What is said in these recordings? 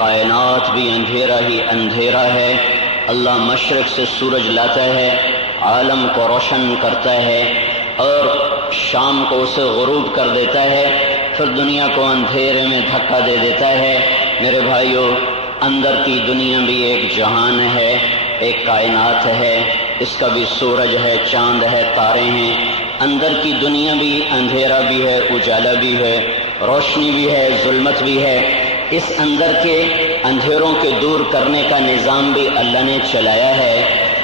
کائنات بھی اندھیرا ہی اندھیرا ہے۔ اللہ مشرق سے سورج لاتا ہے، عالم کو روشن کرتا ہے اور شام کو اسے غروب کر دیتا ہے، پھر دنیا کو اندھیرے میں دھکا دے دیتا ہے۔ میرے بھائیوں، اندر کی دنیا بھی ایک جہان ہے، ایک کائنات ہے، اس کا بھی سورج ہے، چاند ہے، تارے ہیں۔ اندر کی دنیا بھی اندھیرا بھی ہے، اجالا بھی ہے، روشنی بھی ہے، ظلمت بھی ہے۔ اس اندر کے اندھیروں کے دور کرنے کا نظام بھی اللہ نے چلایا ہے۔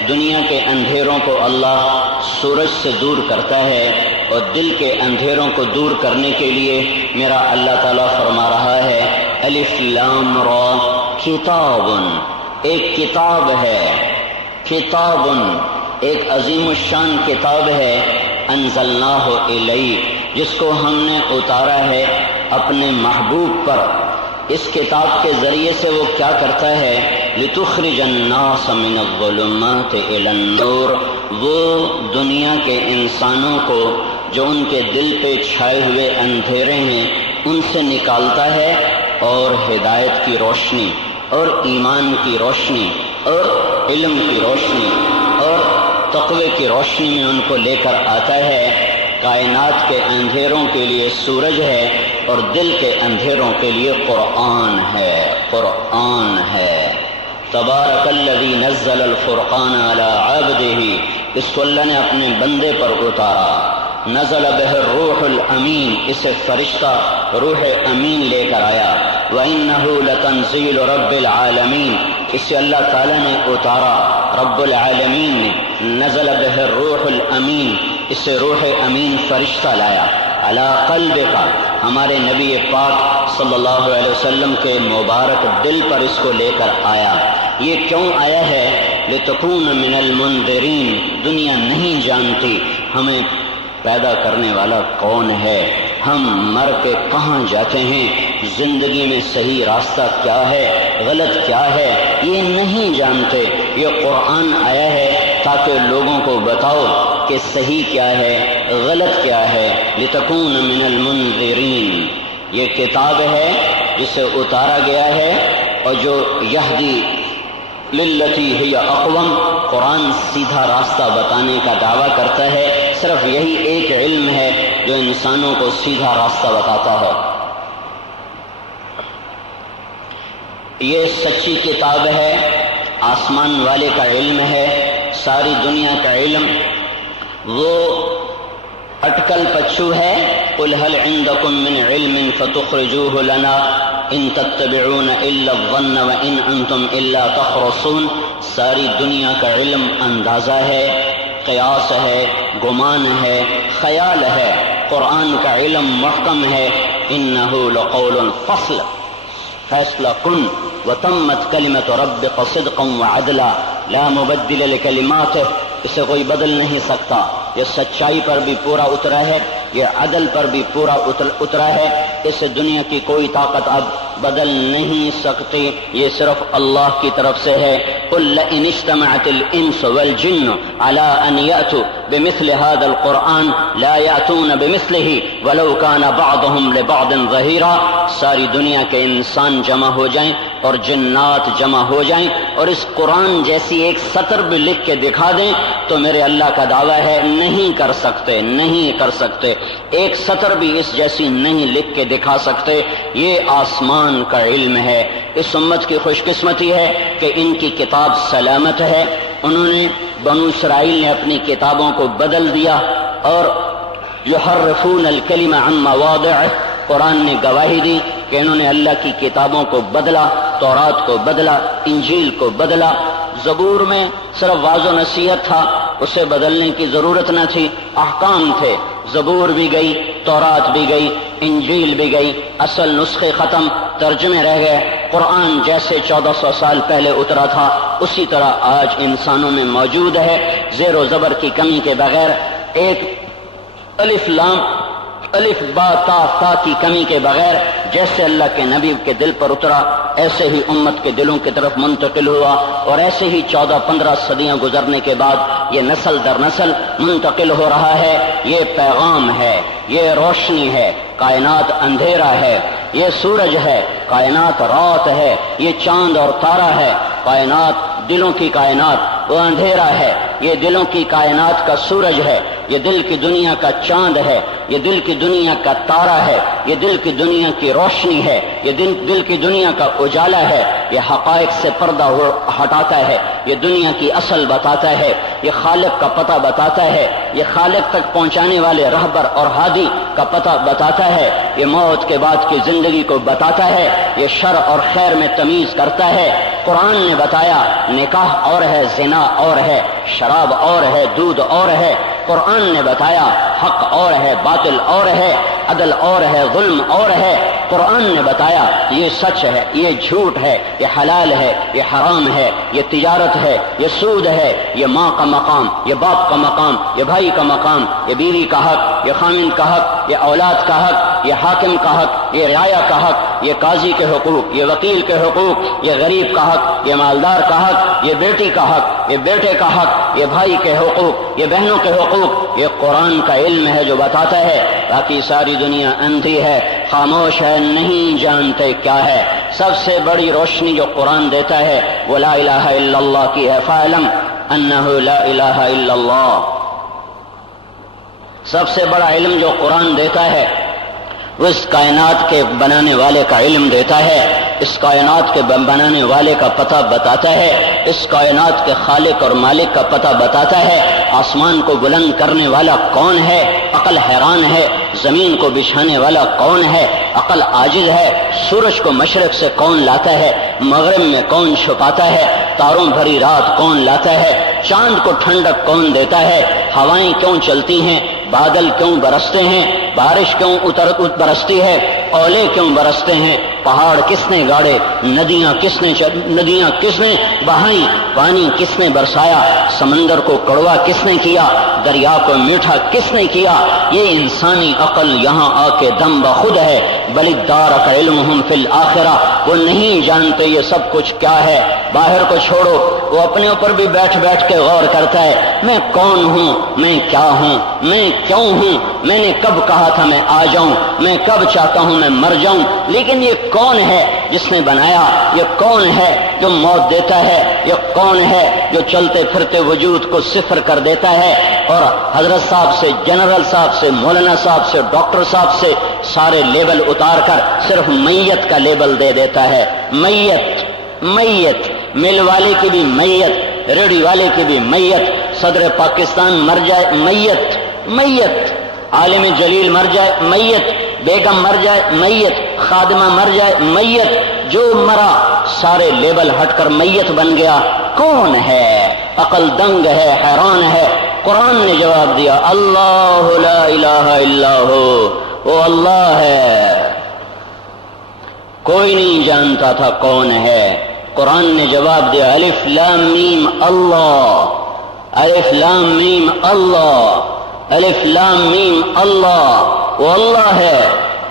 دنیا کے اندھیروں کو اللہ سورج سے دور کرتا ہے، اور دل کے اندھیروں کو دور کرنے کے لیے میرا اللہ تعالیٰ فرما رہا ہے الف لام را کتاب، ایک کتاب ہے، کتاب ایک عظیم الشان کتاب ہے، انزلناہ الیک، جس کو ہم نے اتارا ہے اپنے محبوب پر۔ اس کتاب کے ذریعے سے وہ کیا کرتا ہے؟ لتخرج الناس من الظلمات الی النور، وہ دنیا کے انسانوں کو جو ان کے دل پہ چھائے ہوئے اندھیرے ہیں ان سے نکالتا ہے، اور ہدایت کی روشنی اور ایمان کی روشنی اور علم کی روشنی اور تقوی کی روشنی میں ان کو لے کر آتا ہے۔ کائنات کے اندھیروں کے لیے سورج ہے، اور دل کے اندھیروں کے لیے قرآن ہے، قرآن ہے۔ تبارک الذی نزل الفرقان علی عبدہ، اس کو اللہ نے اپنے بندے پر اتارا۔ نزل بہ الروح الامین، اسے فرشتہ روح امین لے کر آیا۔ وَإِنَّهُ لَتَنزِيلُ رَبِّ الْعَالَمِينَ، اسے اللہ تعالیٰ نے اتارا، رب العالمین نے۔ نزل بہ الروح الامین، اسے روح امین فرشتہ لایا۔ علی قلبک، ہمارے نبی پاک صلی اللہ علیہ وسلم کے مبارک دل پر اس کو لے کر آیا۔ یہ کیوں آیا ہے؟ لتکون من المنذرین، دنیا نہیں جانتی ہمیں پیدا کرنے والا کون ہے، ہم مر کے کہاں جاتے ہیں، زندگی میں صحیح راستہ کیا ہے، غلط کیا ہے، یہ نہیں جانتے۔ یہ قرآن آیا ہے تاکہ لوگوں کو بتاؤ کہ صحیح کیا ہے، غلط کیا ہے۔ لتکون من المنذرین، یہ کتاب ہے جسے اتارا گیا ہے، اور جو یہدی للتی ہی اقوم، قرآن سیدھا راستہ بتانے کا دعویٰ کرتا ہے۔ صرف یہی ایک علم ہے جو انسانوں کو سیدھا راستہ بتاتا ہے۔ یہ سچی کتاب ہے، آسمان والے کا علم ہے، ساری دنیا کا علم۔ وہ اٹکل پچو ہے، قل هل عندكم من علم فتخرجوه لنا ان تتبعون الا الظن وان انتم الا تخرصون۔ ساری دنیا کا علم اندازہ ہے، قیاس ہے، گمان ہے، خیال ہے۔ قرآن کا علم محکم ہے، انہ لقول فصل، فیصلہ کن، وتمت کلمۃ ربک صدقا وعدلا لا مبدل لکلماتہ، اسے کوئی بدل نہیں سکتا۔ یہ سچائی پر بھی پورا اترا ہے، یہ عدل پر بھی پورا اترا ہے، اسے دنیا کی کوئی طاقت اب بدل نہیں سکتی، یہ صرف اللہ کی طرف سے ہے۔ قل لئن اجتمعت الانس والجن على ان يأتوا بمثل هذا القرآن لا يأتون بمثله ولو كان بعضهم لبعض ظهيرا، ساری دنیا کے انسان جمع ہو جائیں اور جنات جمع ہو جائیں اور اس قرآن جیسی ایک سطر بھی لکھ کے دکھا دیں تو میرے اللہ کا دعویٰ ہے نہیں کر سکتے، نہیں کر سکتے، ایک سطر بھی اس جیسی نہیں لکھ کے دکھا سکتے۔ یہ آسمان کا علم ہے۔ اس امت کی خوش قسمتی ہے کہ ان کی کتاب سلامت ہے۔ انہوں نے بنو اسرائیل نے اپنی کتابوں کو بدل دیا، اور یحرفون الکلم عن مواضعہ، قرآن نے گواہی دی کہ انہوں نے اللہ کی کتابوں کو بدلا، تورات کو بدلا، انجیل کو بدلا۔ زبور میں صرف واضح و نصیحت تھا، اسے بدلنے کی ضرورت نہ تھی، احکام تھے۔ زبور بھی گئی، تورات بھی گئی، انجیل بھی گئی، اصل نسخے ختم، ترجمے رہ گئے۔ قرآن جیسے 1400 سال پہلے اترا تھا اسی طرح آج انسانوں میں موجود ہے، زیر و زبر کی کمی کے بغیر، ایک الف لام الف با تا ثا کی کمی کے بغیر۔ جیسے اللہ کے نبی کے دل پر اترا ایسے ہی امت کے دلوں کی طرف منتقل ہوا، اور ایسے ہی 14-15 صدیاں گزرنے کے بعد یہ نسل در نسل منتقل ہو رہا ہے۔ یہ پیغام ہے، یہ روشنی ہے، کائنات اندھیرا ہے، یہ سورج ہے، کائنات رات ہے، یہ چاند اور تارا ہے، کائنات دلوں کی کائنات وہ اندھیرا ہے، یہ دلوں کی کائنات کا سورج ہے، یہ دل کی دنیا کا چاند ہے، یہ دل کی دنیا کا تارا ہے، یہ دل کی دنیا کی روشنی ہے، یہ دل کی دنیا کا اجالا ہے، یہ حقائق سے پردہ ہٹاتا ہے، یہ دنیا کی اصل بتاتا ہے، یہ خالق کا پتہ بتاتا ہے، یہ خالق تک پہنچانے والے رہبر اور ہادی کا پتہ بتاتا ہے، یہ موت کے بعد کی زندگی کو بتاتا ہے، یہ شر اور خیر میں تمیز کرتا ہے۔ قرآن نے بتایا نکاح اور ہے، زنا اور ہے، شراب اور ہے، دودھ اور ہے۔ قرآن نے بتایا حق اور ہے، باطل اور ہے، عدل اور ہے، ظلم اور ہے۔ قرآن نے بتایا یہ سچ ہے، یہ جھوٹ ہے، یہ حلال ہے، یہ حرام ہے، یہ تجارت ہے، یہ سود ہے، یہ ماں کا مقام، یہ باپ کا مقام، یہ بھائی کا مقام، یہ بیوی کا حق، یہ خامند کا حق، یہ اولاد کا حق، یہ حاکم کا حق، یہ رعایا کا حق، یہ قاضی کے حقوق، یہ وکیل کے حقوق، یہ غریب کا حق، یہ مالدار کا حق، یہ بیٹی کا حق، یہ بیٹے کا حق، یہ بھائی کے حقوق، یہ بہنوں کے حقوق۔ یہ قرآن کا علم ہے جو بتاتا ہے، باقی ساری دنیا اندھی ہے، خاموش ہے، نہیں جانتے کیا ہے۔ سب سے بڑی روشنی جو قرآن دیتا ہے وہ لا الہ الا اللہ کی ہے، فاعلم انہ لا الہ الا اللہ۔ سب سے بڑا علم جو قرآن دیتا ہے وہ اس کائنات کے بنانے والے کا علم دیتا ہے، اس کائنات کے بنانے والے کا پتہ بتاتا ہے، اس کائنات کے خالق اور مالک کا پتہ بتاتا ہے۔ آسمان کو بلند کرنے والا کون ہے؟ عقل حیران ہے۔ زمین کو بچھانے والا کون ہے؟ عقل عاجز ہے۔ سورج کو مشرق سے کون لاتا ہے؟ مغرب میں کون چھپاتا ہے؟ تاروں بھری رات کون لاتا ہے؟ چاند کو ٹھنڈک کون دیتا ہے؟ ہوائیں کیوں چلتی ہیں؟ بادل کیوں برستے ہیں؟ بارش کیوں برستی ہے؟ اولے کیوں برستے ہیں؟ پہاڑ کس نے گاڑے؟ ندیاں کس نے بہائیں؟ پانی کس نے برسایا؟ سمندر کو کڑوا کس نے کیا؟ دریا کو میٹھا کس نے کیا؟ یہ انسانی عقل یہاں آ کے دم بخود ہے۔ بل ادارک علمہم فی الآخرہ، وہ نہیں جانتے یہ سب کچھ کیا ہے۔ باہر کو چھوڑو، وہ اپنے اوپر بھی بیٹھ کے غور کرتا ہے، میں کون ہوں، میں کیا ہوں، میں کیوں ہوں، میں نے کب کہا تھا میں آ جاؤں، میں کب چاہتا ہوں میں مر جاؤں، لیکن یہ کون ہے جس نے بنایا؟ یہ کون ہے جو موت دیتا ہے؟ یہ کون ہے جو چلتے پھرتے وجود کو صفر کر دیتا ہے اور حضرت صاحب سے، جنرل صاحب سے، مولانا صاحب سے، ڈاکٹر صاحب سے سارے لیبل اتار کر صرف میت کا لیبل دے دیتا ہے؟ میت، مل والے کی بھی میت، ریڑھی والے کی بھی میت، صدر پاکستان مر جائے میت، عالم جلیل مر جائے میت، بیگم مر جائے میت، خادمہ مر جائے میت، جو مرا سارے لیبل ہٹ کر میت بن گیا۔ کون ہے؟ عقل دنگ ہے، حیران ہے۔ قرآن نے جواب دیا اللہ لا الہ الا ہو، وہ اللہ ہے، کوئی نہیں جانتا تھا کون ہے۔ قرآن نے جواب دیا الف لام میم اللہ، الف لام میم اللہ، الف لام میم اللہ، وہ اللہ ہے۔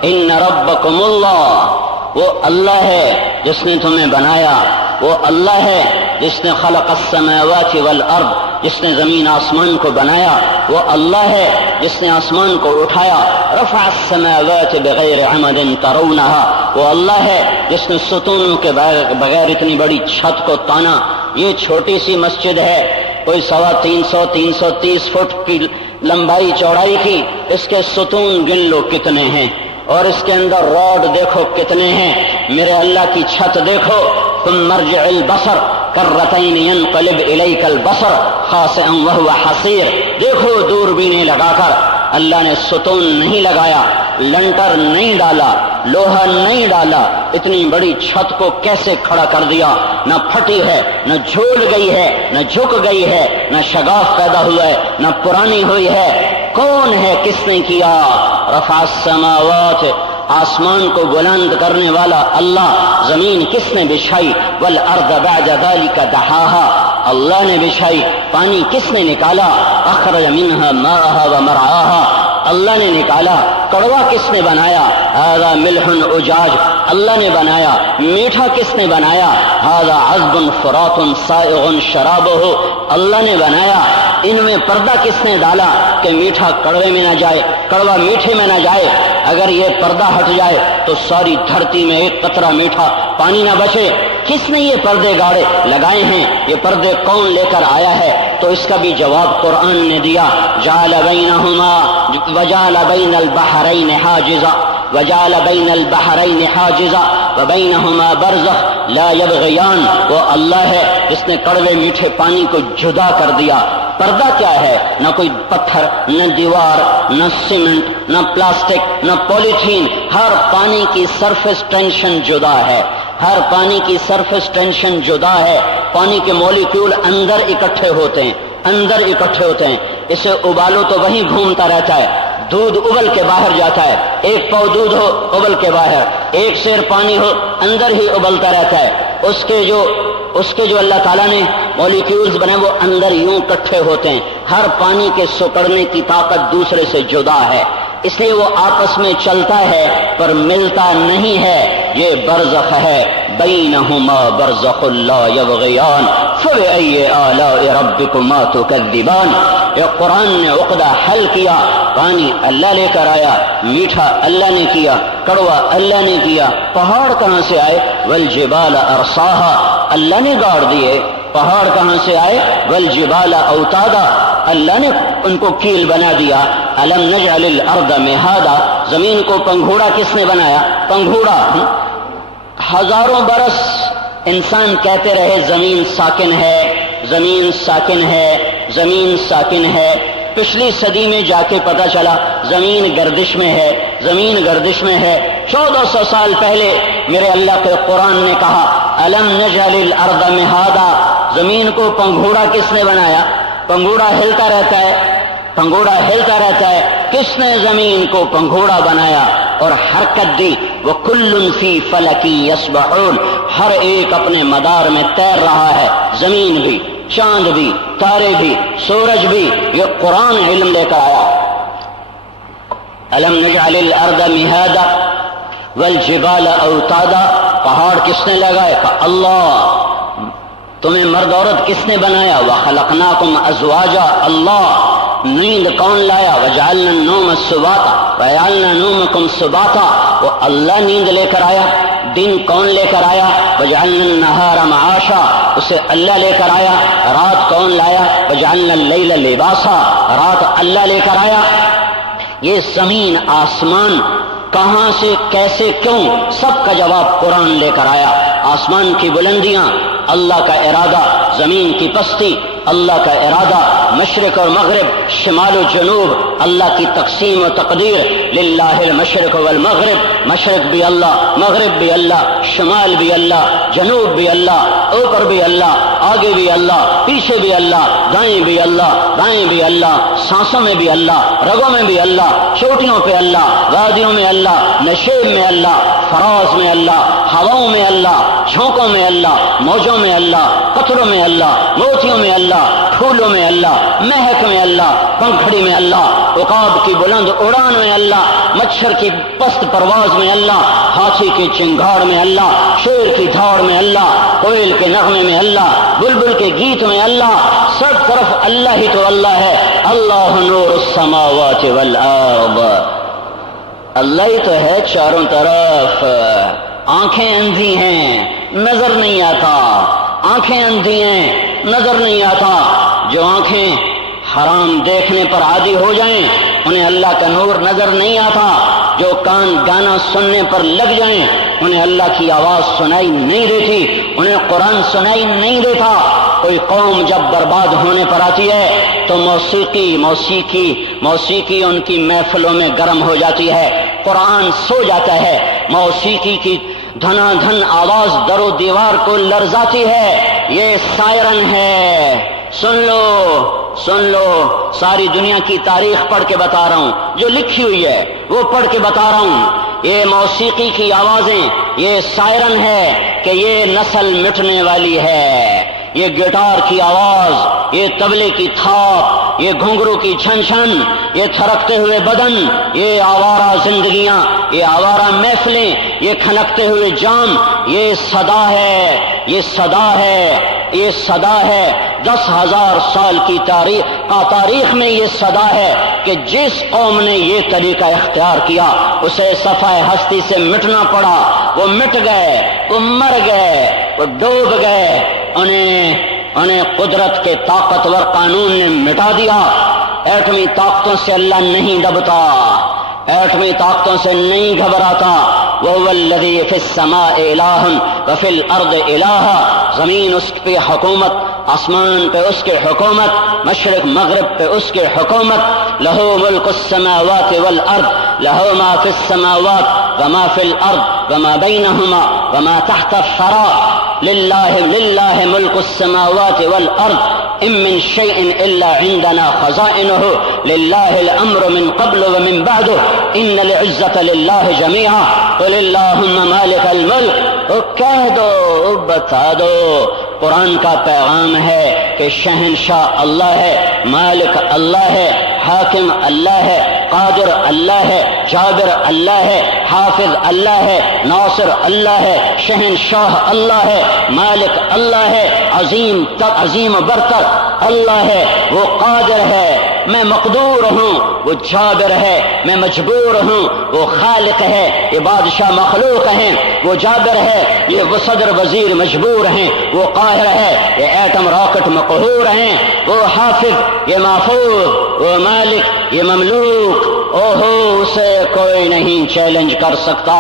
ان ربکم اللہ، وہ اللہ ہے جس نے تمہیں بنایا، وہ اللہ ہے جس نے خلق السماوات والارض، جس نے زمین آسمان کو بنایا، وہ اللہ ہے جس نے آسمان کو اٹھایا، رفع السماوات بغیر عمد ترونها، وہ اللہ ہے جس نے ستونوں کے بغیر اتنی بڑی چھت کو تانا۔ یہ چھوٹی سی مسجد ہے، کوئی 330 فٹ کی لمبائی چوڑائی کی، اس کے ستون گن لو کتنے ہیں، اور اس کے اندر روڈ دیکھو کتنے ہیں۔ میرے اللہ کی چھت دیکھو، ثم ارجع البصر کرتین ينقلب الیک البصر خاسئا وهو حسیر، دیکھو دوربینیں لگا کر۔ اللہ نے ستون نہیں لگایا، لنٹر نہیں ڈالا، لوہا نہیں ڈالا، اتنی بڑی چھت کو کیسے کھڑا کر دیا؟ نہ پھٹی ہے، نہ جھول گئی ہے، نہ جھک گئی ہے، نہ شگاف پیدا ہوا ہے، نہ پرانی ہوئی ہے۔ کون ہے؟ کس نے کیا؟ رفع السماوات، آسمان کو بلند کرنے والا اللہ۔ زمین کس نے بچھائی؟ والارض بعد ذلك دحاها، اللہ نے بچھائی۔ پانی کس نے نکالا؟ اخرج منها ماءها ومرعاها، اللہ نے نکالا۔ کڑوا کس نے بنایا؟ هذا ملح اجاج، اللہ نے بنایا۔ میٹھا کس نے بنایا؟ هذا عذب فرات سائغ شرابه، اللہ نے بنایا۔ ان میں پردہ کس نے ڈالا کہ میٹھا کڑوے میں نہ جائے، کڑوا میٹھے میں نہ جائے؟ اگر یہ پردہ ہٹ جائے تو ساری دھرتی میں ایک قطرہ میٹھا پانی نہ بچے۔ کس نے یہ پردے گاڑے لگائے ہیں؟ یہ پردے کون لے کر آیا ہے؟ تو اس کا بھی جواب قرآن نے دیا، جعل بینہما وجعل بین البحرین حاجزا وجعل بین البحرین حاجزا وبینہما برزخ لا یبغیان۔ وہ اللہ ہے جس نے کڑوے میٹھے پانی کو جدا کر دیا۔ پردہ کیا ہے؟ نہ کوئی پتھر، نہ دیوار، نہ سیمنٹ، نہ پلاسٹک، نہ پولیتھین۔ ہر پانی کی سرفیس ٹینشن جدا ہے، ہر پانی کی سرفیس ٹینشن جدا ہے۔ پانی کے مالیکیول اندر اکٹھے ہوتے ہیں، اندر اکٹھے ہوتے ہیں۔ اسے ابالو تو وہیں گھومتا رہتا ہے، دودھ ابل کے باہر جاتا ہے، ایک پاؤ دودھ ہو ابل کے باہر، ایک سیر پانی ہو اندر ہی ابلتا رہتا ہے۔ اس کے جو اللہ تعالیٰ نے مالیکیولز بنے وہ اندر یوں اکٹھے ہوتے ہیں۔ ہر پانی کے سکڑنے کی طاقت دوسرے سے جدا ہے، اس لیے وہ آپس میں چلتا ہے پر ملتا نہیں ہے۔ یہ برزخ ہے، بینہما برزخ لا یبغیان فبأی آلاء ربکما تکذبان۔ یہ قرآن نے عقدہ حل کیا۔ پانی اللہ لے کر آیا، میٹھا اللہ نے کیا، کڑوا اللہ نے کیا۔ پہاڑ کہاں سے آئے؟ والجبال ارساہا، اللہ نے گاڑ دیے۔ پہاڑ کہاں سے آئے؟ والجبال اوتادا، اللہ نے ان کو کیل بنا دیا۔ الم نجعل الارض مہادا، زمین کو پنگھوڑا کس نے بنایا؟ پنگھوڑا ہزاروں برس انسان کہتے رہے زمین ساکن ہے، زمین ساکن ہے، زمین ساکن ہے۔ پچھلی صدی میں جا کے پتہ چلا زمین گردش میں ہے، زمین گردش میں ہے۔ 1400 سال پہلے میرے اللہ کے قرآن نے کہا الم نجعل الارض مہادا، زمین کو پنگھوڑا کس نے بنایا؟ پنگھوڑا ہلتا رہتا ہے، پنگھوڑا ہلتا رہتا ہے۔ کس نے زمین کو پنگھوڑا بنایا اور حرکت دی؟ وَكُلٌّ فِي فَلَكٍ يَسْبَحُونَ، ہر ایک اپنے مدار میں تیر رہا ہے، زمین بھی، چاند بھی، تارے بھی، سورج بھی۔ یہ قرآن علم لے کر آیا۔ الم نجعل الارض مہادا والجبال اوتادا، پہاڑ کس نے لگائے؟ اللہ۔ تمہیں مرد عورت کس نے بنایا؟ وخلقناکم ازواجا، اللہ۔ نیند کون لایا؟ وجعلنا النوم سباتا وجعلنا نومکم سباتا، وہ اللہ نیند لے کر آیا۔ دن کون لے کر آیا؟ وجعلنا النہار معاشا، اسے اللہ لے کر آیا۔ رات کون لایا؟ وجعلنا اللیل لباسا، رات اللہ لے کر آیا۔ یہ زمین آسمان کہاں سے، کیسے، کیوں، سب کا جواب قرآن لے کر آیا۔ آسمان کی بلندیاں اللہ کا ارادہ، زمین کی پستی اللہ کا ارادہ، مشرق اور مغرب، شمال و جنوب اللہ کی تقسیم و تقدیر۔ للہ المشرق والمغرب، مشرق بھی اللہ، مغرب بھی اللہ، شمال بھی اللہ، جنوب بھی اللہ، اوپر بھی اللہ، آگے بھی اللہ، پیچھے بھی اللہ، دائیں بھی اللہ، بائیں بھی اللہ، سانسوں میں بھی اللہ، رگوں میں بھی اللہ، چوٹیوں پہ اللہ، وادیوں میں اللہ، نشیب میں اللہ، فراز میں اللہ، ہواؤں میں اللہ، جھونکوں میں اللہ، موجوں میں اللہ، قطروں میں اللہ، موتیوں میں اللہ، پھولوں میں اللہ، مہک میں اللہ، پنکھڑی میں اللہ، عقاب کی بلند اڑان میں اللہ، مچھر کی پست پرواز میں اللہ، ہاتھی کی چنگھاڑ میں اللہ، شیر کی دھاڑ میں اللہ، کوئل کے نغمے میں اللہ، بلبل کے گیت میں اللہ۔ سب طرف اللہ ہی تو اللہ ہے۔ اللہ نور السماوات والارض، اللہ ہی تو ہے چاروں طرف۔ آنکھیں اندھی ہیں، نظر نہیں آتا، آنکھیں اندھی ہیں، نظر نہیں آتا۔ جو آنکھیں حرام دیکھنے پر عادی ہو جائیں انہیں اللہ کا نور نظر نہیں آتا۔ جو کان گانا سننے پر لگ جائیں انہیں اللہ کی آواز سنائی نہیں دیتی، انہیں قرآن سنائی نہیں دیتا۔ کوئی قوم جب برباد ہونے پر آتی ہے تو موسیقی ان کی محفلوں میں گرم ہو جاتی ہے، قرآن سو جاتا ہے، موسیقی کی دھنا دھن آواز در و دیوار کو لرزاتی ہے۔ یہ سائرن ہے، سن لو، ساری دنیا کی تاریخ پڑھ کے بتا رہا ہوں، جو لکھی ہوئی ہے وہ پڑھ کے بتا رہا ہوں۔ یہ موسیقی کی آوازیں، یہ سائرن ہے کہ یہ نسل مٹنے والی ہے۔ یہ گٹار کی آواز، یہ طبلے کی تھاپ، یہ گھنگرو کی چھن چھن، یہ تھرکتے ہوئے بدن، یہ آوارہ زندگیاں، یہ آوارہ محفلیں، یہ کھنکتے ہوئے جام، یہ صدا ہے، یہ صدا ہے، یہ صدا ہے 10,000 سال کی تاریخ تاریخ میں یہ صدا ہے کہ جس قوم نے یہ طریقہ اختیار کیا اسے صفحہ ہستی سے مٹنا پڑا. وہ مٹ گئے، وہ مر گئے، وہ ڈوب گئے. انہیں قدرت کے طاقتور قانون نے مٹا دیا. ایٹمی طاقتوں سے اللہ نہیں دبتا، ایٹمی طاقتوں سے نہیں گھبراتا. وَهُوَ الَّذِي فِي السَّمَاءِ إِلَٰهٌ وَفِي الْأَرْضِ إِلَٰهٌ. زمین اس پہ حکومت، آسمان پہ اس کی حکومت، مشرق مغرب پہ اس کی حکومت. لَهُ مُلْكُ السَّمَاوَاتِ وَالْأَرْضِ لَهُ مَا فِي السَّمَاوَاتِ وَمَا فِي الْأَرْضِ وَمَا بَيْنَهُمَا وَمَا تَحْتَ الثَّرَى. لِلَّهِ مُلْكُ السَّمَاوَاتِ وَالْأَرْضِ إِن مِّن شَيْءٍ إِلَّا عِندَنَا خَزَائِنُهُ لِلَّهِ الْأَمْرُ مِن قَبْلُ وَمِن بَعْدُ إِنَّ الْعِزَّةَ لِلَّهِ جَمِيعًا قُلِ اللَّهُمَّ مَالِكَ الْمُلْكِ. کہہ دو، بتا دو. قرآن کا پیغام ہے کہ شہنشاہ اللہ ہے، مالک اللہ ہے، حاکم اللہ ہے، قادر اللہ ہے، جابر اللہ ہے، حافظ اللہ ہے، ناصر اللہ ہے، شہنشاہ اللہ ہے، مالک اللہ ہے، عظیم برتر اللہ ہے. وہ قادر ہے، میں مقدور ہوں. وہ جابر ہے، میں مجبور ہوں. وہ خالق ہے، یہ بادشاہ مخلوق ہیں. وہ جابر ہے، یہ وہ صدر وزیر مجبور ہیں. وہ قاہر ہے، یہ ایٹم راکٹ مقہور ہیں. وہ حافظ، یہ محفوظ. وہ مالک، یہ مملوک. اوہو، اسے کوئی نہیں چیلنج کر سکتا.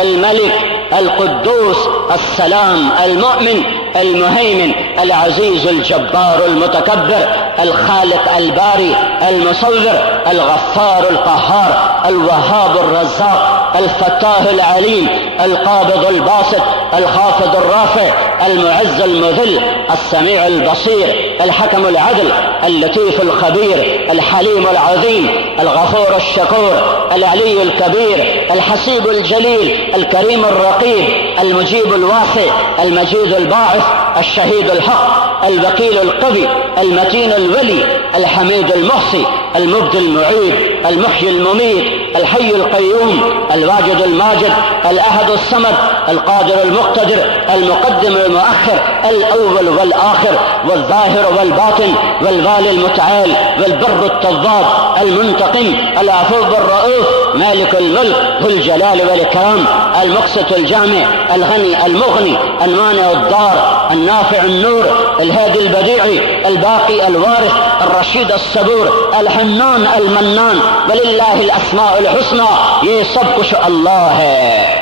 الملک، القدوس، السلام، المؤمن، المهيمن، العزيز، الجبار، المتكبر، الخالق، الباري، المصور، الغفار، القهار، الوهاب، الرزاق، الفتاح، العليم، القابض، الباسط، الخافض، الرافع، المعز، المذل، السميع، البصير، الحكم، العدل، اللطيف، الخبير، الحليم، العظيم، الغفور، الشكور، العلي الكبير، الحسيب الجليل، الكريم الرقيب، المجيب الواسع، المجيد الباعث، الشهيد الحق، الوكيل القوي، المتين الولي، الحميد المحصي، المبدي المعيد، المحيي المميت، الحي القيوم، الواجد الماجد، الأحد الصمد، القادر المقتدر، المقدم المؤخر، الأول والآخر، والظاهر والباطن، والوالي المتعال، والبر التواب، المنتقم، العفو الرؤوف، مالك الملك، ذو الجلال والإكرام، المقسط الجامع، الغني المغني، المانع الضار، النافع النور، الهادي البديع، الباقي الوارث، الرشيد الصبور، الحنان المنان، وللہ الاسماء الحسنى. یہ سب کچھ اللہ ہے.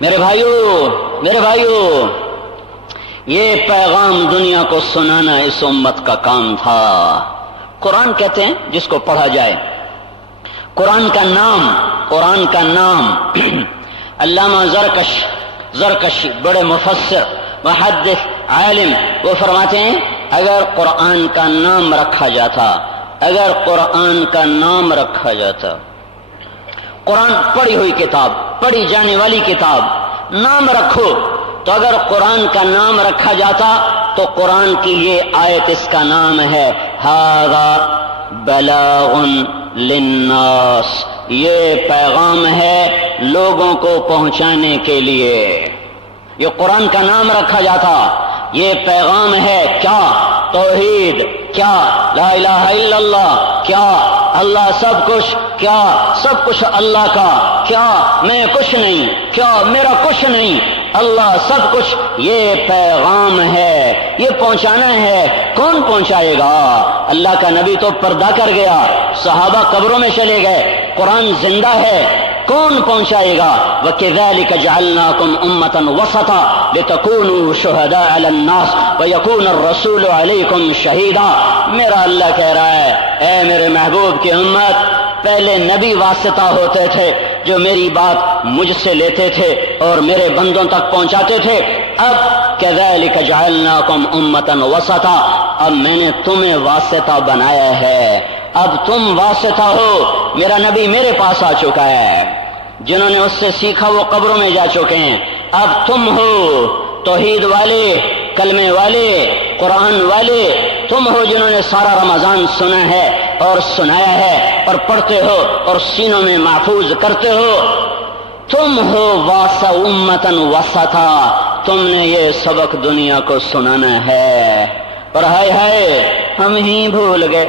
میرے بھائیو، یہ پیغام دنیا کو سنانا اس امت کا کام تھا. قرآن کہتے ہیں جس کو پڑھا جائے. قرآن کا نام علامہ زرکشی بڑے مفسر، محدث، عالم، وہ فرماتے ہیں اگر قرآن کا نام رکھا جاتا، قرآن پڑھی ہوئی کتاب، پڑھی جانے والی کتاب، نام رکھو تو اگر قرآن کا نام رکھا جاتا تو قرآن کی یہ آیت اس کا نام ہے ھذا بلاغ للناس. یہ پیغام ہے لوگوں کو پہنچانے کے لیے. یہ قرآن کا نام رکھا جاتا، یہ پیغام ہے کیا؟ توحید. کیا؟ لا الہ الا اللہ. کیا؟ اللہ سب کچھ. کیا؟ سب کچھ اللہ کا. کیا؟ میں کچھ نہیں. کیا؟ میرا کچھ نہیں. اللہ سب کچھ. یہ پیغام ہے، یہ پہنچانا ہے. کون پہنچائے گا؟ اللہ کا نبی تو پردہ کر گیا، صحابہ قبروں میں چلے گئے، قرآن زندہ ہے. کون پہنچائے گا؟ وَكَذَلِكَ جَعَلْنَاكُمْ أُمَّةً وَسَطًا لِتَكُونُوا شُهَدَاءَ عَلَى النَّاسِ وَيَكُونَ الرَّسُولُ عَلَيْكُمْ شَهِيدًا. میرا اللہ کہہ رہا ہے اے میرے محبوب کی امت، پہلے نبی واسطہ ہوتے تھے جو میری بات مجھ سے لیتے تھے اور میرے بندوں تک پہنچاتے تھے. اب كَذَلِكَ جَعَلْنَاكُمْ أُمَّةً وَسَطًا، اب میں نے تمہیں واسطہ بنایا ہے. اب تم واسطہ ہو. میرا نبی میرے پاس آ چکا ہے، جنہوں نے اس سے سیکھا وہ قبروں میں جا چکے ہیں. اب تم ہو توحید والے، کلمے والے، قرآن والے. تم ہو جنہوں نے سارا رمضان سنا ہے اور سنایا ہے اور پڑھتے ہو اور سینوں میں محفوظ کرتے ہو. تم ہو امتن وسطا. تم نے یہ سبق دنیا کو سنانا ہے، اور ہائے ہائے ہم ہی بھول گئے۔